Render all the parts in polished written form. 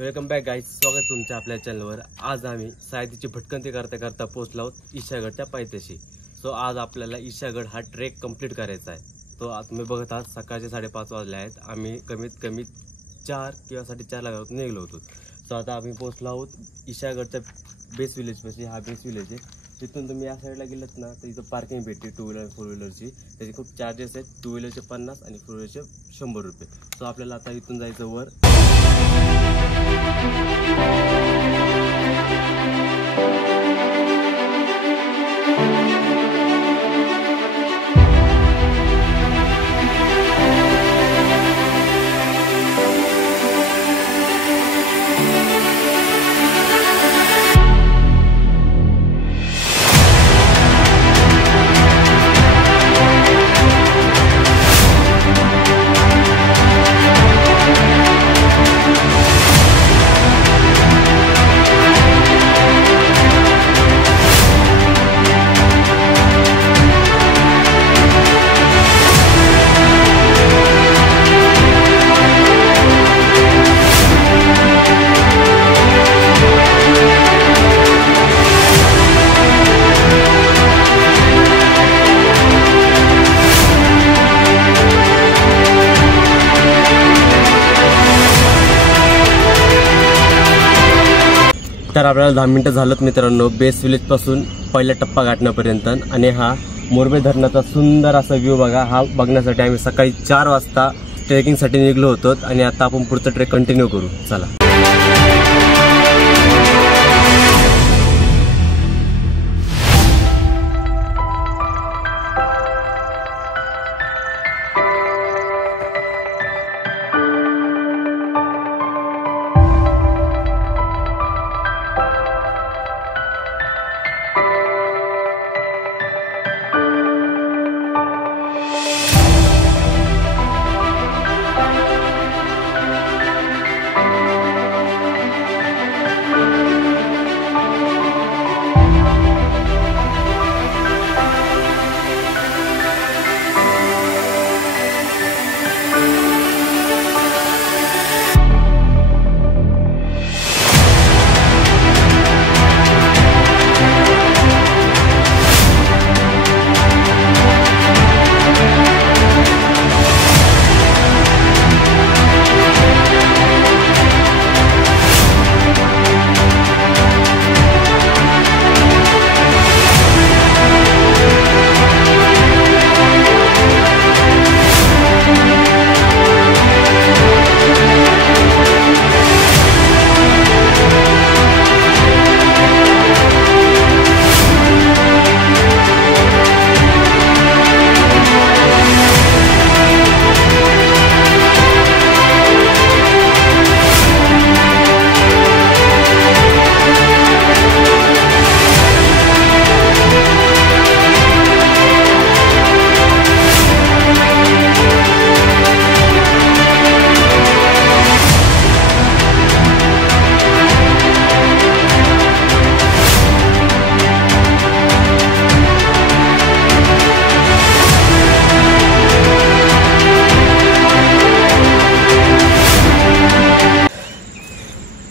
Welcome back guys, स्वागत तुमच्या आपल्या चॅनलवर। आज आम्ही सायदीची भटकंती करता करता पोहोचलो आहोत ईशागडच्या पायथ्याशी। सो आज आपल्याला ईशागड हा ट्रेक कंप्लीट करायचा आहे। तो आज तुम्ही बघत आहात सकाळचे 5:30 वाजले आहेत। आम्ही कमीत कमी 4 किंवा 4:30 ला निघलो होतो। सो आता आम्ही पोहोचलो आहोत ईशागडच्या बेस विलेज पाशी। हा बेस विलेज आहे। तिथून तुम्ही या साईडला गेलात ना तर इथं पार्किंग भेटते 2 व्हीलर 4 व्हीलरची। त्याचे खूप चार्जेस आहेत, 2 व्हीलरचे 50 आणि 4 व्हीलरचे 100 रुपये। सो आपल्याला आता इथून जायचं वर। तर आपल्याला 10 मिनिटं झालेत मित्रांनो बेस विलेज पासून पहिला टप्पा गाठण्यापर्यंत। आणि हा मोरबे धरणाचा सुंदर असा व्ह्यू बघा। हा बघण्यासाठी आम्ही सकाळी 4 वाजता ट्रेकिंगसाठी निघलो होतो आणि आता आपण पुढचा ट्रेक कंटिन्यू करू। चला।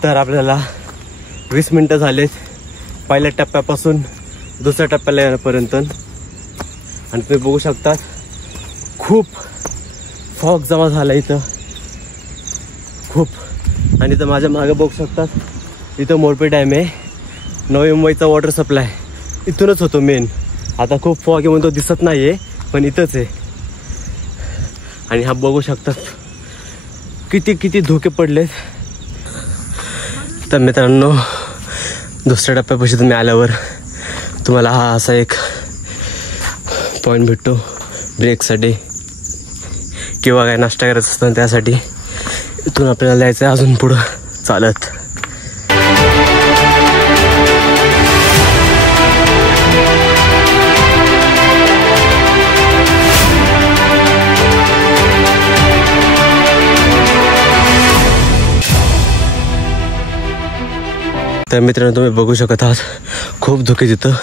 तर आपल्याला 20 मिनिटं झालेत पहिल्या टप्प्यापासून दुसऱ्या टप्प्याला येण्यापर्यंत। आणि तुम्ही बघू शकता खूप फॉग जमा झाला इथं खूप। आणि इथं माझ्या मागे बघू शकतात इथं मोरबे डॅम आहे। नवी मुंबईचा वॉटर सप्लाय इथूनच होतो मेन। आता खूप फॉग आहे म्हणून तो दिसत नाही आहे पण इथंच आहे। आणि हा बघू शकतात किती किती धोके पडलेत। तर मित्रांनो दुसऱ्या टप्प्यापाशी तुम्ही आल्यावर तुम्हाला हा असा एक पॉईंट भेटतो ब्रेकसाठी किंवा काय नाश्ता करायचं असतं त्यासाठी। इथून आपल्याला जायचं आहे अजून पुढं चालत। तर मित्रांनो तुम्ही बघू शकत आहात खूप धोके तिथं।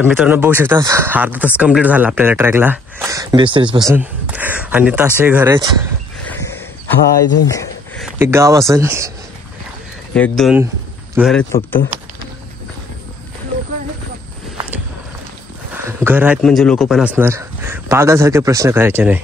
तर मित्रांनो बघू शकतात अर्धा तास कंप्लीट झाला आपल्याला ट्रॅकला बेस पासून. आणि ताशे घर आहेत. हा आय थिंक एक गाव असेल, 1-2 घर आहेत फक्त. घर आहेत म्हणजे लोक पण असणार. पागासारखे प्रश्न करायचे नाही.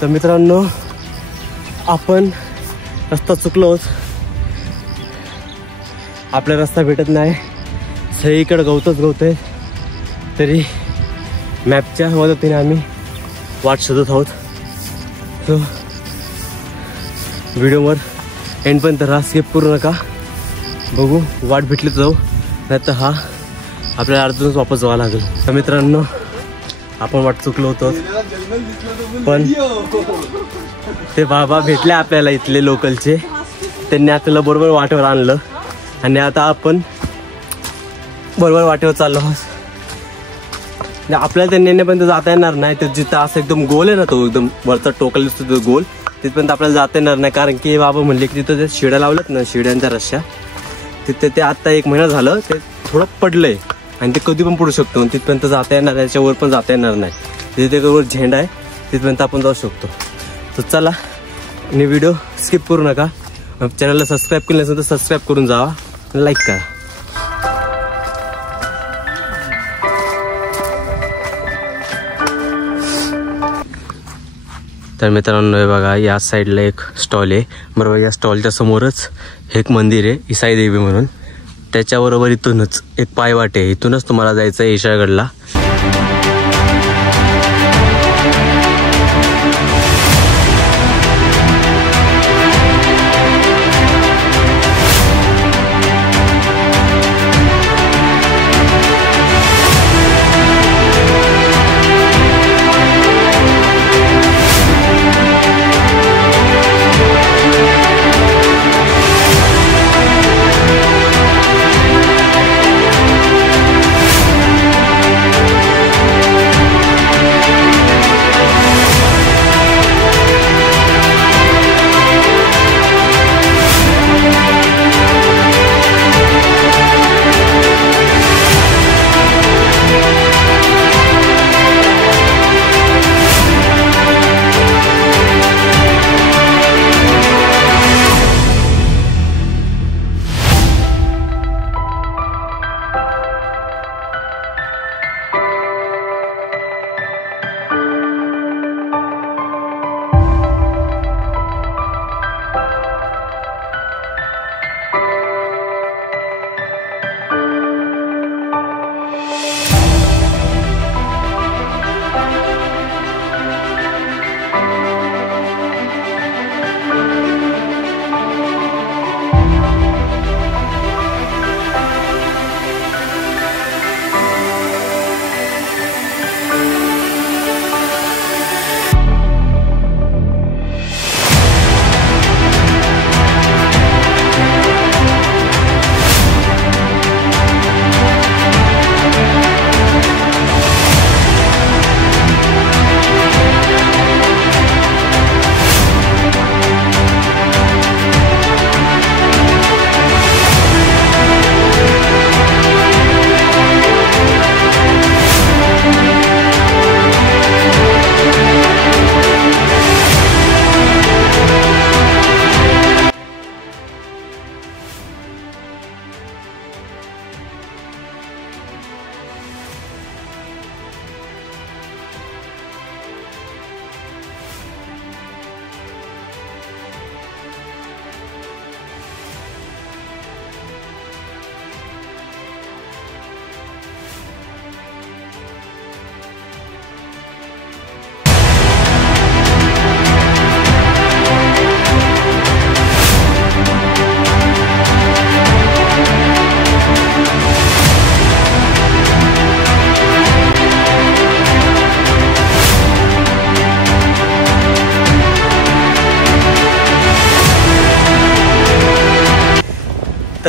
तर मित्रांनो आपण रस्ता चुकलो आहोत. आपला रस्ता भेटत नाही, सगळीकडे गवतच गवत आहे. तरी मॅपच्या मदतीने आम्ही वाट शोधत आहोत. तो व्हिडिओवर एंड पण तर स्किप करू नका. बघू वाट भेटली तर जाऊ, नाही तर हा आपल्याला अर्धूनच वापस जावं लागेल. तर मित्रांनो आपण वाट चुकलो होतो, पण ते बाबा भेटले आपल्याला इथले लोकलचे. त्यांनी आपल्याला बरोबर वाटेवर आणलं आणि आता आपण बरोबर वाटेवर चाललो आहोत. आपल्याला त्या नेण्यापर्यंत जाता येणार नाही. तर जिथं असं एकदम गोल आहे ना, तो एकदम वरचा टोकल दिसतो तो गोल, तिथपर्यंत आपल्याला जाता येणार नाही. कारण की बाबा म्हणले की तिथं ते शिड्या लावल्यात ना, शिड्यांच्या रश्या, तिथे ते आता 1 महिना झालं ते थोडं पडलंय आणि ते कधी पण पडू शकतो. तिथपर्यंत जाता येणार, त्याच्यावर पण जाता येणार नाही. तिथे वर झेंडा आहे, तिथपर्यंत आपण जाऊ शकतो. तर चला, आणि व्हिडिओ स्किप करू नका. चॅनलला सबस्क्राईब केलं नसेल तर सबस्क्राईब करून जावा, लाईक करा. तर मित्रांनो हे बघा, या साईडला एक स्टॉल आहे बरोबर. या स्टॉलच्या समोरच एक मंदिर आहे ईसाई देवी म्हणून. त्याच्याबरोबर इथूनच एक पायवाट आहे, इथूनच तुम्हाला जायचं आहे ईशागडला.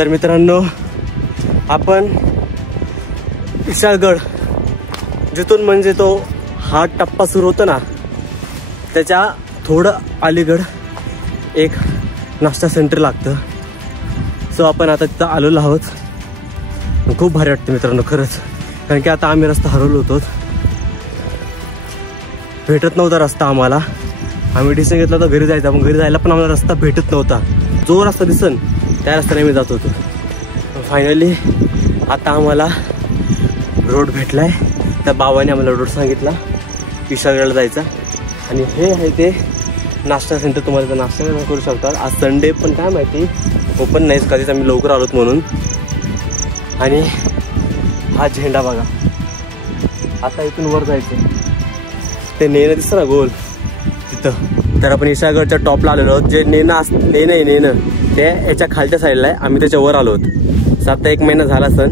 तर मित्रांनो, आपण विशाळगड जिथून म्हणजे तो हा टप्पा सुरू होतो ना, त्याच्या थोडं अलीगड एक नाश्ता सेंटर लागतं. सो आपण आता तिथं आलेलो आहोत. खूप भारी वाटतं मित्रांनो खरंच, कारण की आता आम्ही रस्ता हरवलो होतो, भेटत नव्हता रस्ता आम्हाला. आम्ही डिसिजन घेतला होता घरी जायचा, पण घरी जायला पण आम्हाला रस्ता भेटत नव्हता. जो रस्ता दिसन त्या रस्त्याने आम्ही जात होतो. फायनली आता आम्हाला रोड भेटलाय. त्या बाबाने आम्हाला रोड सांगितला विशाळगडला जायचा. आणि हे आहे ते नाश्ता सेंटर. तुम्हाला तर नाश्ता करू शकतात. आज संडे पण काय माहिती ओपन नाहीच, कधीच आम्ही लवकर आलोत म्हणून. आणि हा झेंडा बघा, आता इथून वर जायचं. ते नेणं दिसतं ना गोल तिथं. तर आपण विशाळगडच्या टॉपला आलेलो आहोत. जे नेणं आहे नेणं ते याच्या खालच्या साईडला आहे. आम्ही त्याच्या वर आलो आहोत. आता 1 महिना झाला सण.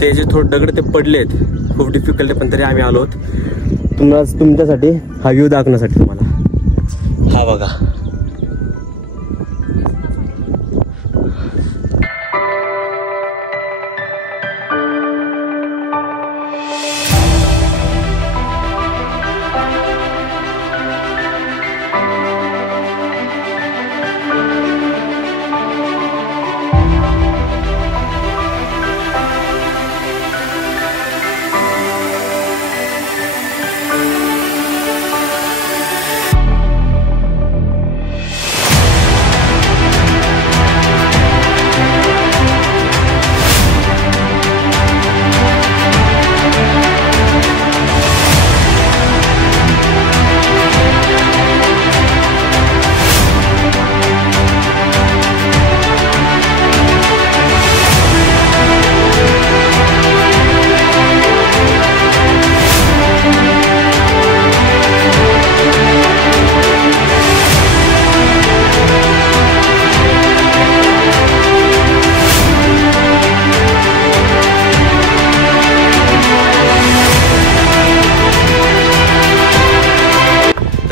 ते जे थोडे दगड ते पडलेत, खूप डिफिकल्ट आहे, पण तरी आम्ही आलो आहोत तुमच्यासाठी हा व्ह्यू दाखवण्यासाठी. तुम्हाला हा बघा,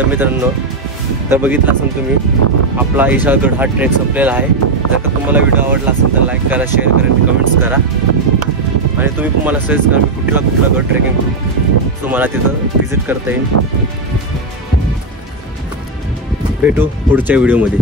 मित्रांनो, तर बघितलं असेल तुम्ही आपला विशाळगड हा ट्रेक संपलेला आहे. जर का तुम्हाला व्हिडिओ आवडला असेल तर लाईक करा, शेअर करा आणि कमेंट्स करा. आणि तुम्ही पण मला सजेस्ट करा मी कुठला गड ट्रेकिंग करू, तुम्हाला तिथं व्हिजिट करता येईल. भेटू पुढच्या व्हिडिओमध्ये.